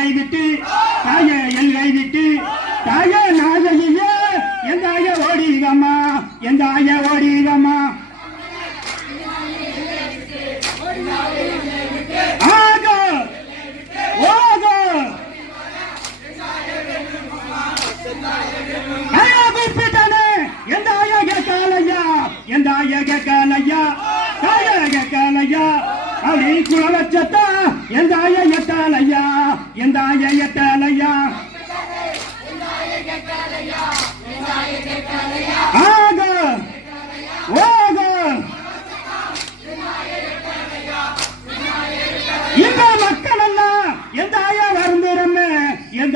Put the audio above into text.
எல்லை விட்டு தாய எல்லை விட்டு தாய நாயகியே எந்த ஆய ஓடிகம்மா எந்த ஆய ஓடிகம்மா ஆக ஓக ஐயா கூப்பிட்டானே எந்த ஆய கேட்கலையா எந்த ஆய கேட்கலையா தாய கேட்கலையா அப்படி குளவச்சத்தா எந்த ஆய எட்டாலையா எந்த ஆய